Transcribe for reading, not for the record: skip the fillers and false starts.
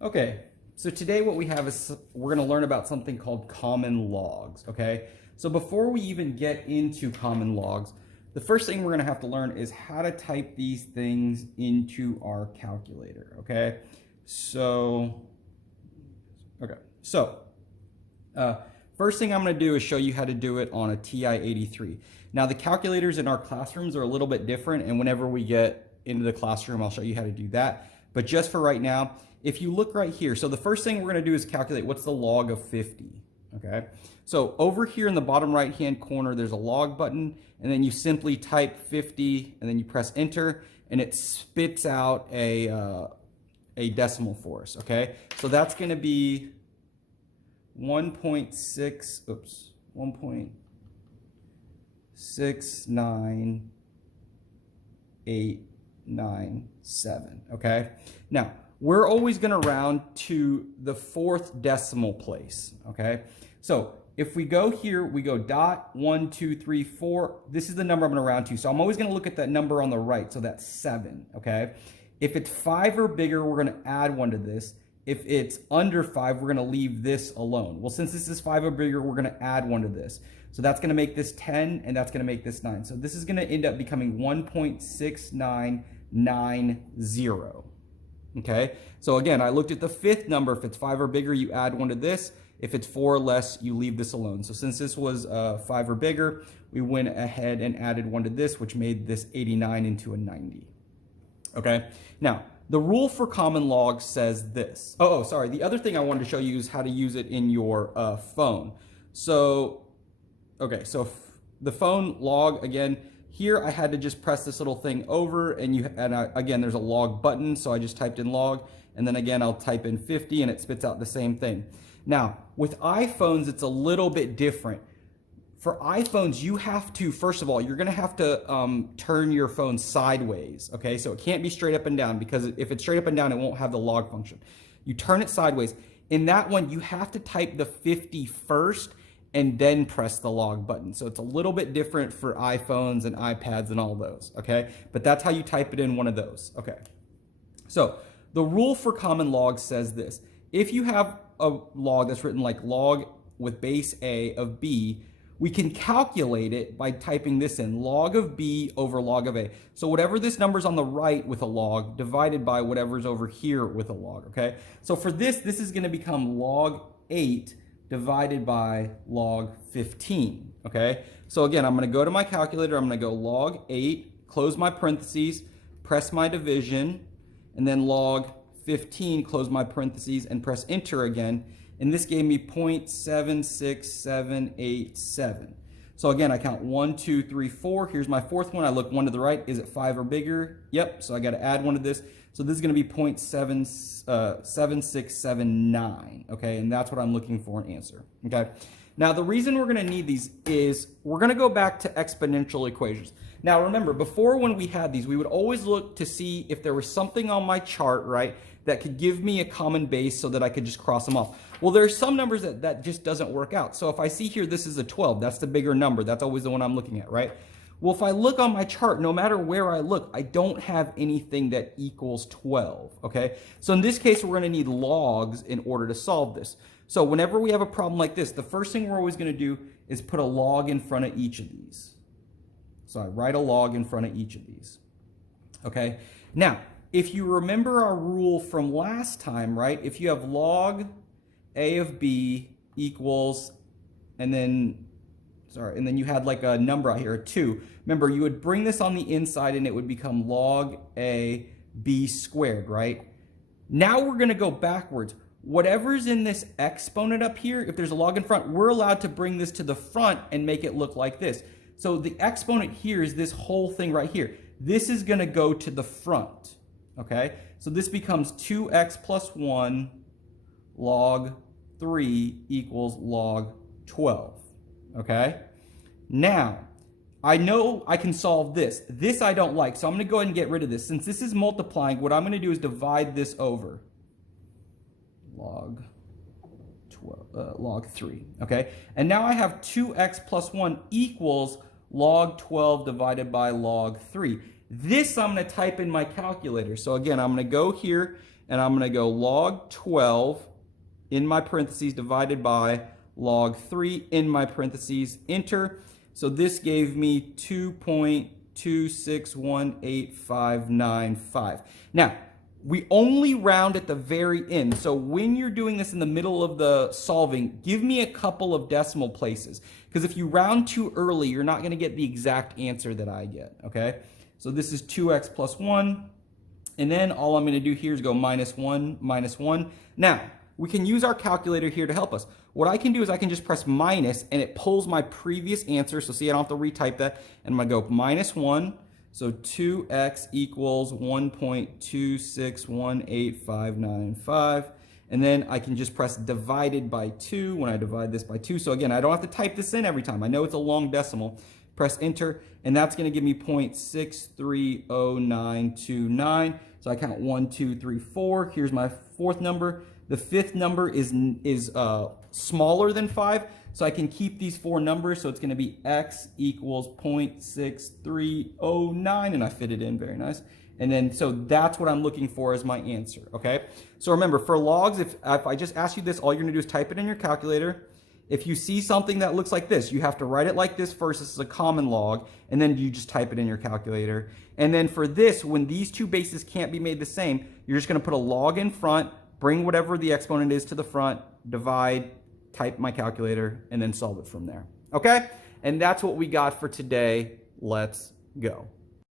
Okay, so today what we have is we're going to learn about something called common logs, okay? So before we even get into common logs, the first thing we're going to have to learn is how to type these things into our calculator, okay? So, okay, first thing I'm going to do is show you how to do it on a TI-83. Now the calculators in our classrooms are a little bit different, and whenever we get into the classroom, I'll show you how to do that. But just for right now, if you look right here, so the first thing we're going to do is calculate what's the log of 50, okay? So over here in the bottom right-hand corner, there's a log button, and then you simply type 50, and then you press enter, and it spits out a decimal for us, okay? So that's going to be 1.69897, okay? Now, we're always going to round to the fourth decimal place, okay? So if we go here, we go dot, 1, 2, 3, 4. This is the number I'm going to round to. So I'm always going to look at that number on the right. So that's 7, okay? If it's 5 or bigger, we're going to add 1 to this. If it's under 5, we're going to leave this alone. Well, since this is 5 or bigger, we're going to add 1 to this. So that's going to make this 10, and that's going to make this 9. So this is going to end up becoming 1.6990. Okay, so again, I looked at the fifth number. If it's 5 or bigger, you add 1 to this. If it's 4 or less, you leave this alone. So since this was 5 or bigger, we went ahead and added 1 to this, which made this 89 into a 90. Okay, now the rule for common log says this. Oh, sorry. The other thing I wanted to show you is how to use it in your phone. So, okay, so the phone log, again, here I had to just press this little thing over, and again, there's a log button, so I just typed in log, and then again, I'll type in 50, and it spits out the same thing. Now, with iPhones, it's a little bit different. For iPhones, you have to, first of all, you're going to have to turn your phone sideways, okay? So it can't be straight up and down, because if it's straight up and down, it won't have the log function. You turn it sideways. In that one, you have to type the 50 first, and then press the log button. So it's a little bit different for iPhones and iPads and all those, okay? But that's how you type it in one of those, okay? So the rule for common log says this. If you have a log that's written like log with base A of B, we can calculate it by typing this in, log of B over log of A. So whatever this number's on the right with a log divided by whatever's over here with a log, okay? So for this is gonna become log 8 divided by log 15, okay? So again, I'm going to go to my calculator, I'm going to go log 8, close my parentheses, press my division, and then log 15, close my parentheses, and press enter again, and this gave me 0.76787. So again, I count 1, 2, 3, 4. Here's my fourth one. I look 1 to the right. Is it 5 or bigger? Yep, so I got to add 1 to this. So this is going to be 0.7679, okay? And that's what I'm looking for an answer, okay? Now, the reason we're going to need these is we're going to go back to exponential equations. Now, remember, before when we had these, we would always look to see if there was something on my chart, right, that could give me a common base so that I could just cross them off. Well, there's some numbers that just doesn't work out. So if I see here this is a 12, that's the bigger number. That's always the one I'm looking at, right? Well, if I look on my chart, no matter where I look, I don't have anything that equals 12, okay? So in this case, we're going to need logs in order to solve this. So whenever we have a problem like this, the first thing we're always going to do is put a log in front of each of these. So I write a log in front of each of these, okay? Now, if you remember our rule from last time, right? If you have log A of B equals, and then you had like a number out here, a 2. Remember, you would bring this on the inside and it would become log A B squared, right? Now we're going to go backwards. Whatever's in this exponent up here, if there's a log in front, we're allowed to bring this to the front and make it look like this. So the exponent here is this whole thing right here. This is going to go to the front, okay? So this becomes 2x plus 1 log 3 equals log 12. Okay, now I know I can solve this. This I don't like, so I'm going to go ahead and get rid of this. Since this is multiplying, what I'm going to do is divide this over log 3. Okay, and now I have 2x plus 1 equals log 12 divided by log 3. This I'm going to type in my calculator. So again, I'm going to go here and I'm going to go log 12 in my parentheses divided by log 3 in my parentheses, enter. So this gave me 2.2618595. Now, we only round at the very end. So when you're doing this in the middle of the solving, give me a couple of decimal places. Because if you round too early, you're not going to get the exact answer that I get, okay? So this is 2x plus 1. And then all I'm going to do here is go minus 1, minus 1. Now, we can use our calculator here to help us. What I can do is I can just press minus, and it pulls my previous answer. So see, I don't have to retype that. And I'm going to go minus 1. So 2x equals 1.2618595. And then I can just press divided by 2 when I divide this by 2. So again, I don't have to type this in every time. I know it's a long decimal. Press enter, and that's going to give me 0.630929. So I count 1, 2, 3, 4. Here's my fourth number. The fifth number is smaller than 5, so I can keep these four numbers. So it's going to be x equals 0.6309, and I fit it in very nice. And then, so that's what I'm looking for as my answer, okay? So remember, for logs, if I just ask you this, all you're going to do is type it in your calculator. If you see something that looks like this, you have to write it like this first. This is a common log, and then you just type it in your calculator. And then for this, when these two bases can't be made the same, you're just going to put a log in front, bring whatever the exponent is to the front, divide, type my calculator, and then solve it from there. Okay? And that's what we got for today. Let's go.